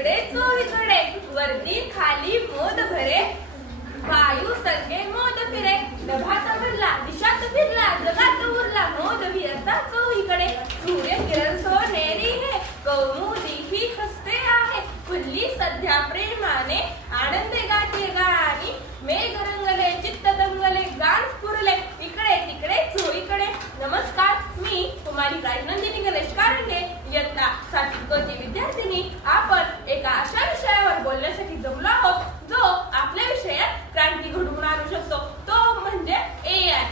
तिकडे चोहीकडे वरती खाली मोद भरे वायू सगळे मोद फिरे नभात भरला दिशात फिरला जगात उरला मोद फिरता चोहीकडे सूर्य किरण सोनेरी है कौमुदी ही हसते आहे फुलली सध्या प्रेमाने आनंदे गाते गाणी मेघ रंगले चित्त दंगले गान स्फुरले इकडे तिकडे चोहीकडे. नमस्कार, मी कुमारी राजनंदिनी गणेश कारंडे, इयत्ता 7वी क ची विद्यार्थिनी. आपण एका अशा विषयावर बोलण्यासाठी जमलो आहोत जो आपल्या विषयात क्रांती घडवून आणू शकतो, तो म्हणजे AI.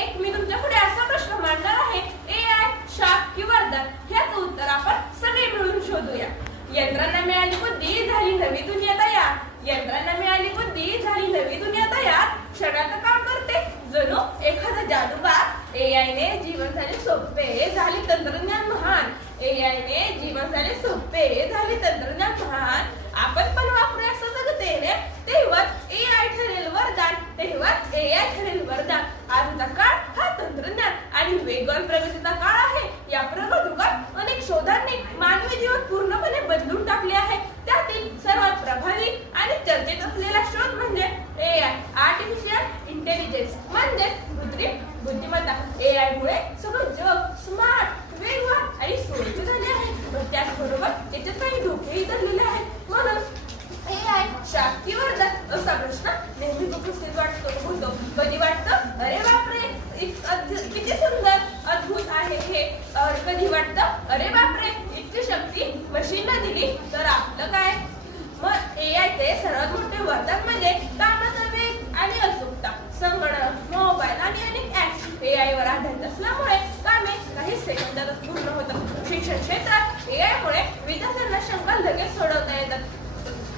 एक मी तुमच्या पुढे असा प्रश्न मांडणार आहे, AI शाप की वरदान? ह्याचं उत्तर आपण सगळे मिळून शोधूया. यंत्रांना मिळाली बुद्धी झाली नवी दुनिया तयार. यंत्रांना मिळाली बुद्धी झाली नवी दुनिया तयार. क्षणात काम करते जणू एखादा जादूगार. AI ने जीवन झाले सोपे झाले तंत्रज्ञान महान. AI ने जीवन झाले सोपे झाले तंत्रज्ञान महान. आपण पण वापरूया सजगतेने, तेव्हाच AI ठरेल वरदान. तेव्हाच AI ठरेल वरदान. आजचा काळ हा तंत्रज्ञान आणि वेगवान प्रगतीचा काळ आहे. या प्रगत युगात अनेक शोधांनी मानवी जीवन पूर्णपणे बदलून टाकले आहे. त्यातील सर्वात प्रभावी आणि चर्चेत असलेला शोध म्हणजे AI, आर्टिफिशियल इंटेलिजन्स, म्हणजे कृत्रिम बुद्धिमत्ता. AI मुळे सगळं जग स्मार्ट, वेगवान आणि सोयीचे झाले आहे. पण त्याचबरोबर याच्यात काही धोकेही दडलेले आहेत. म्हणून AI शाप की वरदान असा प्रश्न नेहमी उपस्थित होतो. कधी वाटतं अरे बापरे किती सुंदर अद्भुत आहे हे, कधी वाटतं अरे बापरे इतकी शक्ती मशीनला दिली तर आपलं काय. मग AI चे सर्वात मोठे वरदान म्हणजे कामाचा वेग आणि अचूकता. संगणक, मोबाईल आणि अनेक ऍप्स AI वर आधारित असल्यामुळे कामे काही सेकंदातच पूर्ण होतात. शिक्षण क्षेत्रात AI मुळे विद्यार्थ्यांना शंका लगेच सोडवता येतात.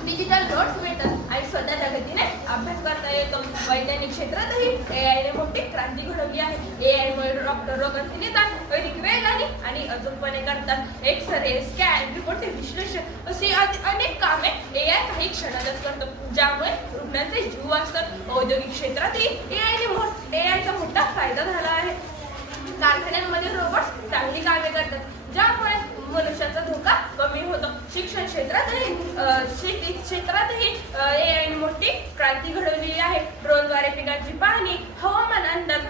डिजिटल नोट्स मिळतात आणि स्वतःच्या गतीने अभ्यास करता येतो. वैज्ञानिक क्षेत्रातही AI ने मोठी क्रांती घडवली आहे. AI मुळे डॉक्टर रोगांचे निदान अधिक वेगाने आणि अचूकपणे करतात. एक्सरे, स्कॅन, रिपोर्टचे विश्लेषण अशी अनेक कामे AI काही क्षणातच करतो, ज्यामुळे रुग्णांचे जीव वाचतात. औद्योगिक क्षेत्रातही AI चा मोठा फायदा झाला आहे. कारखान्यांमध्ये रोबोट्स चांगली कामे करतात, ज्यामुळे मनुष्याचा धोका कमी होतो. शिक्षण क्षेत्रातही AI ने मोठी क्रांती घडवलेली आहे. ड्रोनद्वारे पिकांची पाहणी, हवामान अंदाज,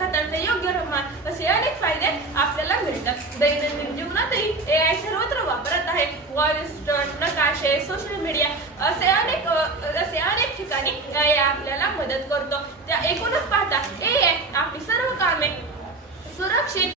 खतांचे योग्य प्रमाण असे अनेक फायदे आपल्याला मिळतात. दैनंदिन जीवनातही AI सर्वत्र वापरत आहे. व्हॉइस, नकाशे, सोशल मीडिया असे अनेक ठिकाणी AI आपल्याला मदत करतो. त्या एकूणच पाहता AI आपली सर्व कामे सुरक्षित